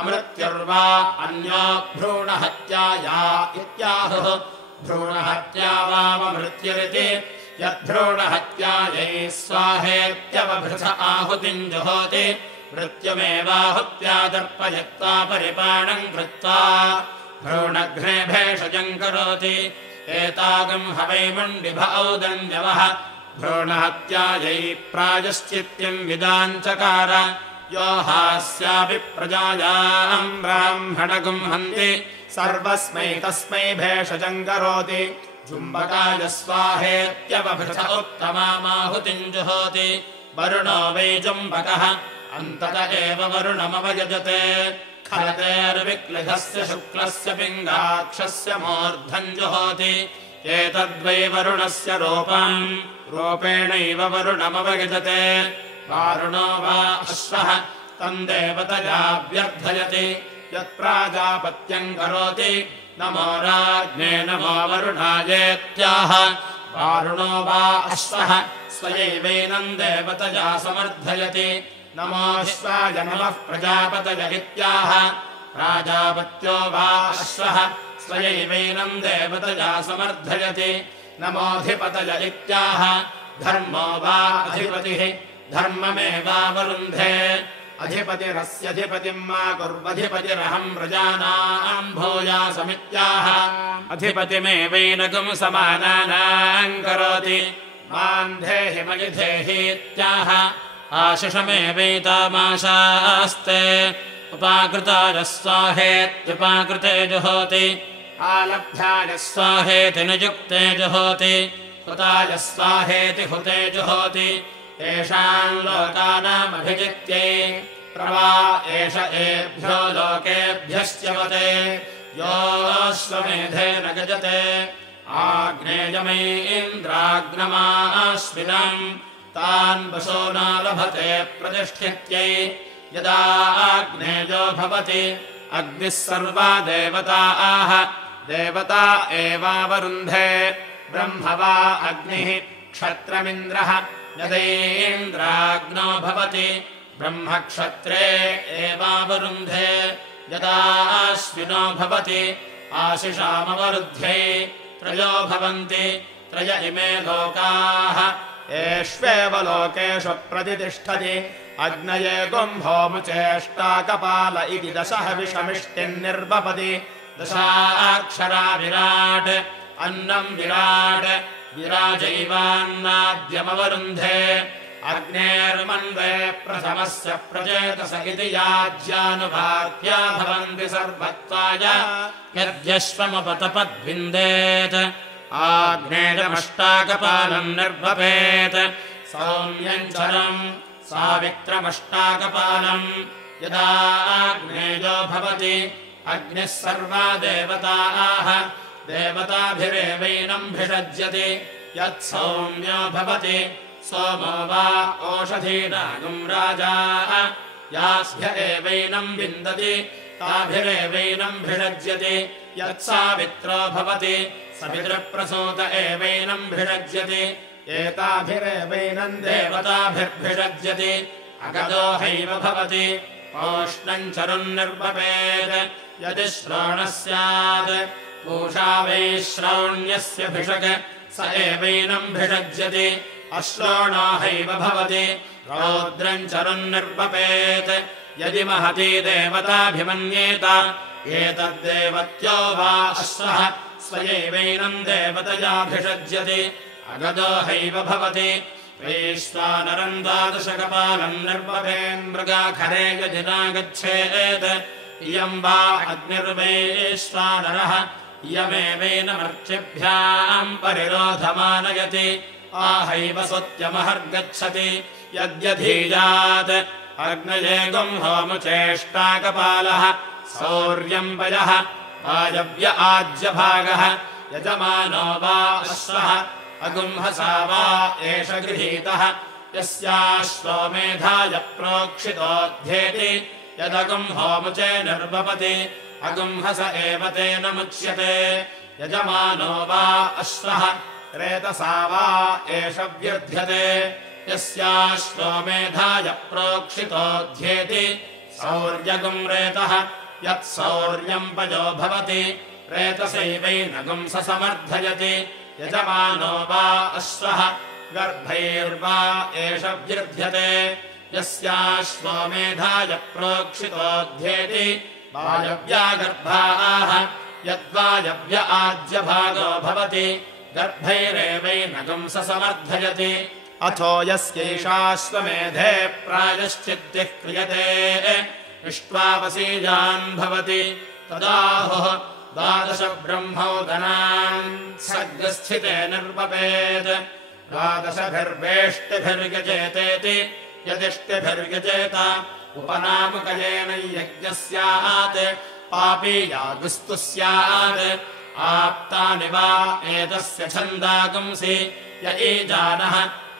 अमृत्युर्वा अन्यो भ्रूणहत्याया इत्याहुः भ्रूणहत्या वाममृत्युरिति यद्भ्रूणहत्यायै स्वाहेत्यवभृत आहुतिम् जुहोति मृत्युमेवाहुत्यादर्पयत्वा परिपाणम् कृत्वा भ्रूणघ्ने भेषजम् करोति एतागम् हवैमुण्डिभ औदन्यवः भ्रूणहत्यायै प्रायश्चित्यम् विदाञ्चकार यो हास्यापि प्रजायाम् ब्राह्मणगुम् हन्ति सर्वस्मै तस्मै भेषजम् करोति जुम्बकाय स्वाहेत्यवभृत उत्तमामाहुतिम् जुहोति वरुणो वै जुम्बकः अन्तत एव वरुणमवयजते खलतेर्विक्लिधस्य शुक्लस्य पिङ्गाक्षस्य मूर्धम् जुहोति एतद्वै वरुणस्य रूपम् रूपेणैव वरुणमवयजते वारुणो वा अश्वः तम् देवतयाभ्यर्थयति यत्प्राजापत्यम् करोति नमो राज्ञे नमो वरुणायेत्याह वारुणो वा अश्वः स्वयैवैनम् देवतया समर्थयति नमोऽश्वाय नमः प्रजापतय इत्याह प्राजापत्यो वा अश्वः स्वयैवैनम् देवतया समर्थयति नमोऽधिपतय इत्याह धर्मो वा अधिपतिः धर्ममेवावरुन्धे अधिपतिरस्यधिपतिम् मा कुर्वधिपतिरहम् प्रजानाम् भूयासमित्याह अधिपतिमेवैनकम् समानानाम् करोति माम् देहि मयि देहीत्याह आशिषमेवैतामाशास्ते उपाकृताय स्वाहेत्युपाकृते जुहोति आलब्धाय स्वाहेति नियुक्ते जुहोति हुताय स्वाहेति हुते जुहोति येषाम् लोकानामभिजित्यै प्रवा एष एभ्यो लोकेभ्यश्च्यवते योऽश्वमेधेन गजते आग्नेयमैन्द्राग्नमाश्विनम् तान् वशो न लभते प्रतिष्ठित्यै यदा आग्नेयो भवति अग्निः सर्वा देवताः देवता एवावरुन्धे ब्रह्म वा अग्निः क्षत्रमिन्द्रः यदैन्द्राग्नो भवति ब्रह्म क्षत्रे एवावरुन्धे यदा अश्विनो भवति आशिषामवरुध्यै त्रयो भवन्ति त्रय इमे लोकाः एष्वेव लोकेषु प्रतितिष्ठति अग्नये गुम्भोमुचेष्टाकपाल इति दशः विषमिष्टिर्निर्वपति दशाक्षरा विराट् अन्नम् विराट् विराजैवान्नाद्यमवरुन्धे अग्नेर्मन्वे प्रथमस्य प्रचेतस इति याज्यानुभाव्या भवन्ति सर्वत्वाय यद्यश्वमुपतपद्विन्देत् आग्नेयमष्टाकपालम् निर्वपेत् सौम्यञ्चरम् सावित्रमष्टाकपालम् यदा आग्नेयो भवति अग्निः सर्वा देवताः देवताभिरेवैनम् भिषज्यति यत्सौम्यो भवति सोमो वा ओषधीनागुम् राजा यास्भ्य एवैनम् विन्दति ताभिरेवैनम् भिषज्यति यत्सावित्रो भवति सवितृप्रसूत एवैनम् भिषज्यति एताभिरेवैनम् देवताभिर्भिषज्यति अगदो हैव भवति ओष्णम् चरुन्निर्वपेत् यदि श्रोणः स्यात् पूषा वैश्रौण्यस्य भिषक् स एवैनम् भिषज्यति अश्रोणो हैव भवति रौद्रम् चरुन्निर्वपेत् यदि महती देवताभिमन्येत एतद्देवत्यो वा अश्वः स्वयैवैनम् देवतयाभिषज्यति अगदो हैव भवति वैश्वानरम् द्वादशकपालम् निर्वपेन् मृगाखरे यजिना गच्छेत् इयम् वा अग्निर्वैश्वानरः इयमेवैनमर्चिभ्याम् परिरोधमानयति आहैव सत्यमहर्गच्छति यद्यधीयात् अग्नये गुम्होमुचेष्टाकपालः सौर्यम् वयः वायव्य आज्यभागः यजमानो वा अश्वः अगुंहसा वा एष गृहीतः यस्याश्वमेधाय प्रोक्षितोऽध्येति यदगुंहोमुचे निर्वपति अगुंहस एव तेन मुच्यते यजमानो वा अश्वः रेतसा वा एष व्यर्थ्यते यस्याश्वमेधाय प्रोक्षितोऽध्येति सौर्यगुम् रेतः यत्सौर्यम् पयो भवति रेतसैवैनगुम् स समर्थयति यजमानो वा अश्वः गर्भैर्वा एष व्यर्थ्यते यस्याश्वमेधाय प्रोक्षितोऽध्येति वायव्या गर्भाः यद्वायव्य आज्यभागो भवति गर्भैरेवैनगुम् स समर्थयति अथो यस्यैषाश्वमेधे प्रायश्चित्तिः क्रियते इष्ट्वावसीजान् भवति तदाहुः द्वादश ब्रह्मोदनान् सर्गस्थिते निर्वपेत् द्वादशभिर्वेष्टिभिर्यजेतेति यदिष्टिभिर्यजेत उपनामकयेन यज्ञः स्यात् पापीयागुस्तु स्यात् आप्तानि वा एतस्य छन्दागुंसि य ईजानः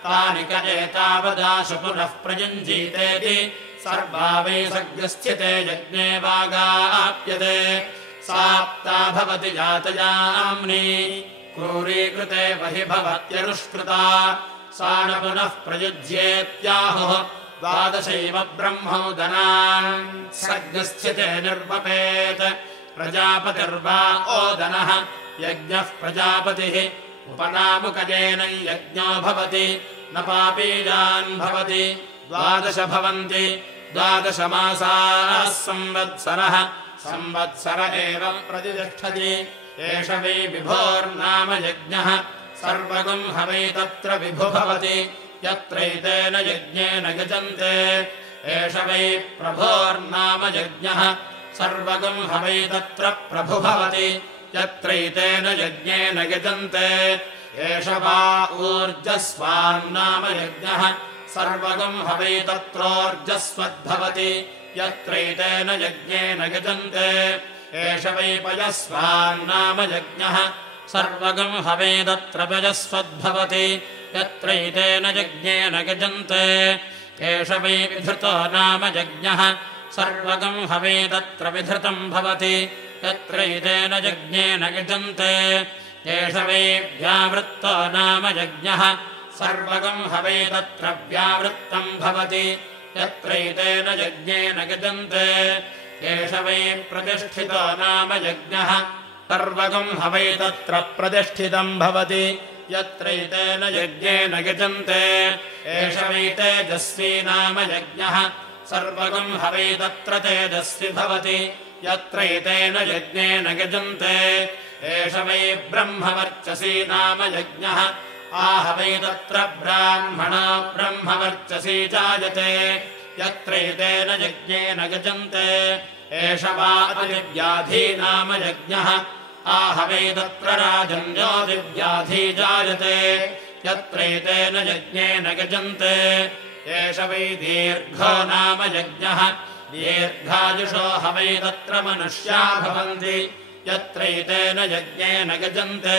तानि क एतावदाशु पुनः प्रयुञ्जीतेति सर्वा वै सर्गस्थिते यज्ञे वागाप्यते साप्ता भवति जातयाम्नि क्रूरीकृते वहि भवत्यनुष्कृता सा न पुनः प्रयुज्येत्याहुः द्वादशैव ब्रह्मोदनान् सर्गस्थिते निर्वपेत् प्रजापतिर्वा ओदनः यज्ञः प्रजापतिः उपनामुकजेन यज्ञो भवति न पापीजान् भवति द्वादश भवन्ति द्वादशमासाः संवत्सरः संवत्सर एव प्रतिष्ठति एष वै विभोर्नाम यज्ञः सर्वगं हवै तत्र विभु भवति यत्रैतेन यज्ञेन यजन्ते एष वै प्रभोर्नाम यज्ञः सर्वगं हवै तत्र प्रभु भवति यत्रैतेन यज्ञेन यजन्ते एष वा ऊर्जस्वान्नाम यज्ञः सर्वगं हवै तत्रोर्जस्वद्भवति यत्रैतेन यज्ञेन यजन्ते एष वै पयस्वान्नाम यज्ञः सर्वगं हवै तत्र पयस्वद्भवति यत्रैतेन यज्ञेन यजन्ते एष वै विधृतो नाम यज्ञः सर्वगं हवै तत्र विधृतं भवति यत्रैतेन यज्ञेन यजन्ते एष वै व्यावृत्तो नाम यज्ञः सर्वगं हवै तत्र व्यावृत्तं भवति यत्रैतेन यज्ञेन यजन्ते एष वै प्रतिष्ठितो नाम यज्ञः सर्वगं हवै तत्र प्रतिष्ठितं भवति यत्रैतेन यज्ञेन यजन्ते एष वै तेजस्वी नाम यज्ञः सर्वगं हवै तत्र तेजस्वी भवति यत्रैतेन यज्ञेन यजन्ते एष वै ब्रह्मवर्चसी नाम यज्ञः आहवै तत्र ब्राह्मणो ब्रह्मवर्चसी जायते यत्रैतेन यज्ञेन यजन्ते एष वा दिव्याधी नाम यज्ञः आहवै तत्र राजन्यो दिव्याधी जायते यत्रैतेन यज्ञेन यजन्ते एष वै दीर्घो नाम यज्ञः दीर्घायुषो हवै तत्र मनुष्या भवन्ति यत्रैतेन यज्ञेन यजन्ते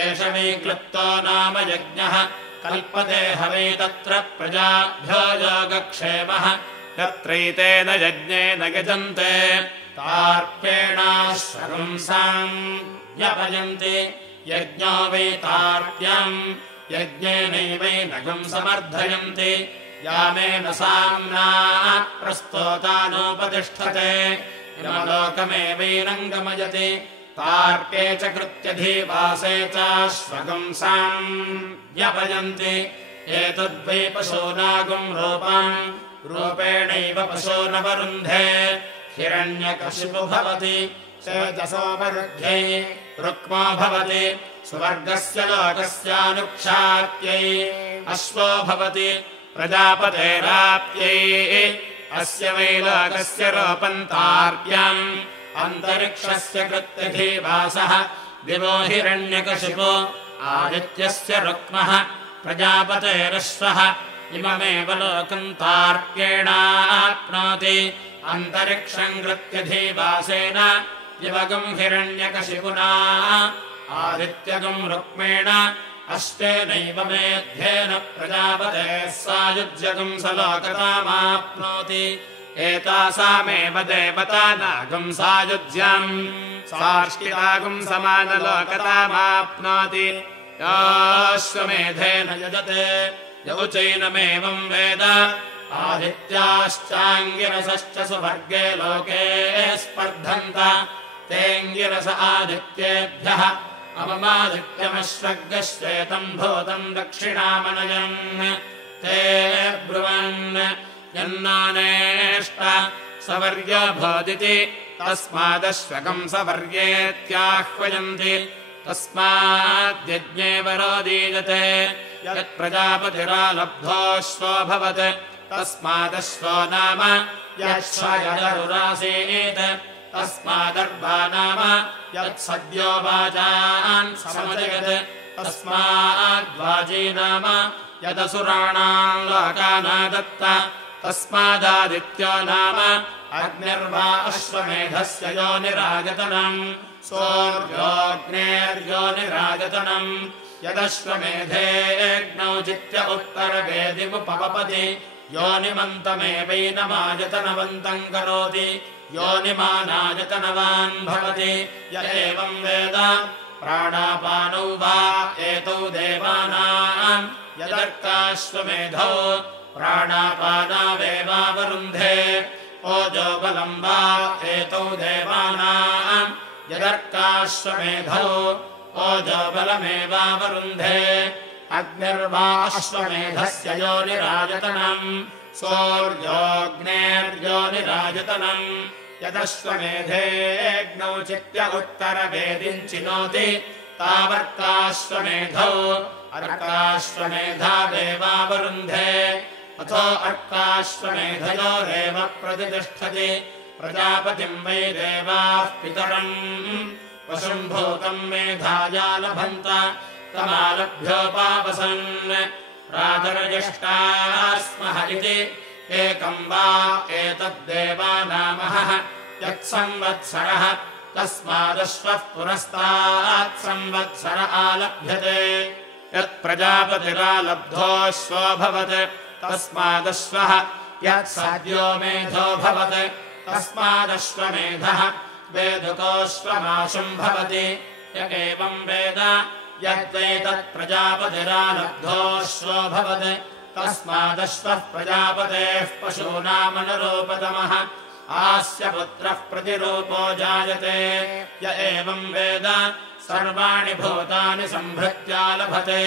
एष वै क्लुप्तो नाम यज्ञः कल्पते हवै तत्र प्रजाभ्यो योगक्षेमः यत्रैतेन यज्ञेन यजन्ते तार्प्येणाश्वगुंसाम् व्यपयन्ति यज्ञो वै तार्प्यम् यज्ञेनैवैनगं समर्थयन्ति यामेन साम्ना प्रस्तोतानोपतिष्ठते यमलोकमेवैनं गमयति तार्प्ये च कृत्यधिवासे चाश्वगुंसाम् व्यपयन्ति एतद्वै पशूनागुं रूपम् रूपेणैव पशूनवरुन्धे हिरण्यकशिपु भवति तेजसोपरुध्ये रुक्मो भवति स्वर्गस्य लोकस्यानुक्षात्यै अश्वो भवति प्रजापतेराप्यै अस्य वै लोकस्य रूपम् तार्प्यम् अन्तरिक्षस्य कृत्यधिवासः दिवो हिरण्यकशिपो आदित्यस्य रुक्मः प्रजापतेरश्वः इममेव लोकम् तार्प्येणाप्नोति अन्तरिक्षम् कृत्यधिवासेन दिवगम् हिरण्यकशिपुना आदित्यगम् रुक्मेण अष्टेनैव मेध्येन प्रजापतेः सायुज्यगम् स लोकतामाप्नोति एतासामेव देवतानागम् सायुज्यम् सार्ष्टिकागम् समानलोकतामाप्नोति योऽश्वमेधेन यजते यौचैनमेवम् वेद आदित्याश्चाङ्गिरसश्च सुवर्गे लोके स्पर्धन्त तेऽङ्गिरस आदित्येभ्यः अममादित्यमश्वग्श्वेतम् भूतम् दक्षिणामनयन् ते ब्रुवन् यन्नानेष्ट सवर्यो भोदिति तस्मादश्वकम् सवर्येत्याह्वयन्ति तस्माद्यज्ञे वरोदीयते यत्प्रजापतिरालब्धोऽश्वो भवत् तस्मादश्वो नाम यच्छयरुरासीत् तस्मादर्वा नाम यत्सद्यो वाजान् समजयत् तस्माद्वाजी नाम यदसुराणाम् लोकानादत्त तस्मादादित्यो नाम अग्निर्वा अश्वमेधस्य योनिरागतनम् सूर्योऽग्नेर्योनिरागतनम् यदश्वमेधेऽग्नौ जित्य उत्तरवेदिमुपवपति योनिमन्तमेवैनमायतनवन्तम् करोति योनिमानायतनवान् भवति य एवम् वेद प्राणापानौ वा एतौ देवानाम् यदर्काश्वमेधौ प्राणापानावेवावरुन्धे ओजो बलम् वा एतौ देवानाम् यदर्काश्वमेधौ ओजो बलमेवावरुन्धे अग्निर्वा अश्वमेधस्य योनिरायतनम् सूर्योऽग्नेर्योनिरायतनम् यदश्वमेधेऽग्नौ चित्य उत्तरवेदिम् चिनोति तावर्काश्वमेधौ अर्काश्वमेधा देवावरुन्धे अथो अर्काश्वमेधयोरेव प्रतिष्ठति प्रजापतिम् वै देवाः पितरम् वशुम्भूतम् मेधाया लभन्त तमालभ्योपावसन् प्रातर्यष्टाः स्मः इति एकम् वा एतद्देवानामः यत्संवत्सरः तस्मादश्वः पुरस्तात् संवत्सर आलभ्यते यत्प्रजापतिरालब्धोऽश्वो भवत् तस्मादश्वः यत्सद्यो मेधो भवत् तस्मादश्वमेधः वेदुकोऽश्वमाशुम् भवति य एवम् वेद यद्वैतत्प्रजापतिरालब्धोऽश्वो भवत् तस्मादश्वः प्रजापतेः पशूनामनुरूपतमः आस्य पुत्रः प्रतिरूपो जायते य एवम् वेद सर्वाणि भूतानि संभृत्या लभते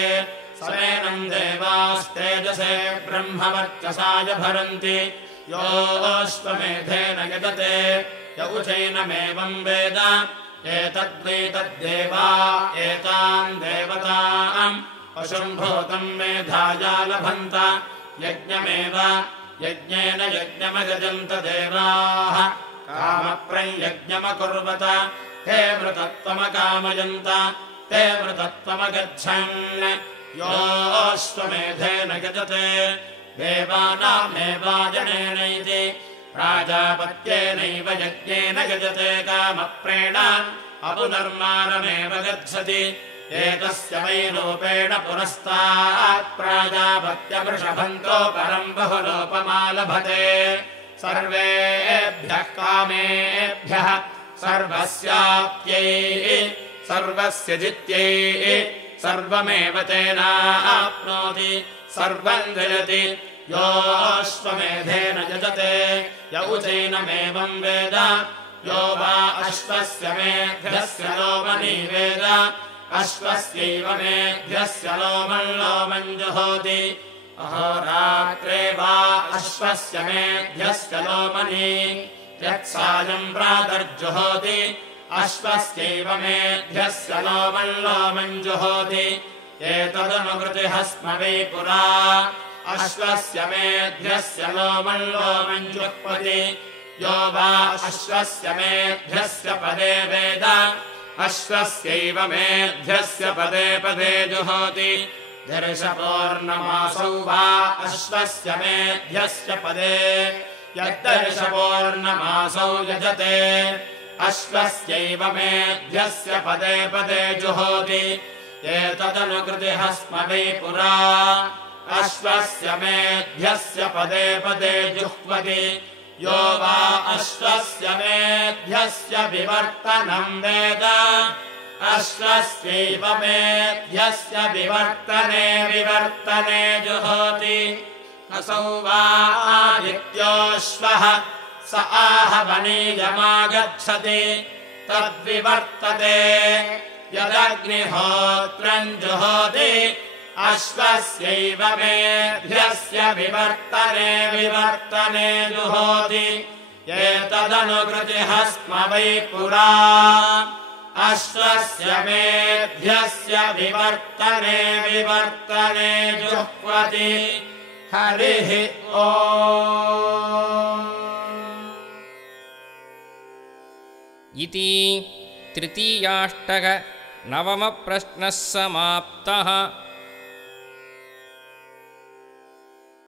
समेनम् देवास्तेजसे ब्रह्मवर्चसाय भरन्ति योऽश्वमेधेन यजते य उचैनमेवम् वेद एतद्वैतद्देवा एतान् देवताम् पशुम्भूतम् मेधाया लभन्त यज्ञमेव यज्ञेन यज्ञमगजन्त देवाः कामप्रयज्ञमकुर्वत ते मृतत्वमकामयन्त ते मृतत्वमगच्छन् योऽश्वमेधेन यजते देवानामेवाजनेन इति प्राजापत्येनैव यज्ञेन यजते कामप्रेण अपुनर्मानमेव गच्छति एतस्य वै रूपेण पुरस्तात् प्राजापत्यवृषभन्तो परम् बहुलोपमालभते सर्वेभ्यः कामेभ्यः सर्वस्याप्यै सर्वस्य जित्यै सर्वमेव तेनाप्नोति सर्वम् जयति योऽश्वमेधेन यजते य उचैनमेवम् वेद यो वा अश्वस्य मेध्यस्य लोमनी वेद अश्वस्यैव मेध्यस्य लोमम् जुहोति अहोरात्रे वा अश्वस्य मेध्यस्य लोमनी यत्सायम् प्रातर्जुहोति अश्वस्यैव मेध्यस्य लोमम् जुहोति एतदनुकृतिः स्म वै पुरा अश्वस्य मेध्यस्य लोमम् जुह्वति यो वा अश्वस्य मेध्यस्य पदे वेद अश्वस्यैव मेध्यस्य पदे पदे जुहोति दर्शपूर्णमासौ वा अश्वस्य मेध्यस्य पदे यद्दर्शपूर्णमासौ यजते अश्वस्यैव मेध्यस्य पदे पदे जुहोति एतदनुकृतिः स्म वै पुरा अश्वस्य मेध्यस्य पदे पदे जुह्वति यो वा अश्वस्य मेध्यस्य विवर्तनम् वेद अश्वस्यैव मेध्यस्य विवर्तने जुहोति असौ वा आदित्योऽश्वः स आहवनीयमागच्छति तद्विवर्तते यदग्निहोत्रम् जुहोति अश्वस्यैव मेध्यस्य विवर्तने जुहोति एतदनुकृतिः स्म वै पुरा अश्वस्य मेध्यस्य विवर्तने जुह्वति हरिः ओम् इति तृतीयाष्टक नवमप्रश्नः समाप्तः।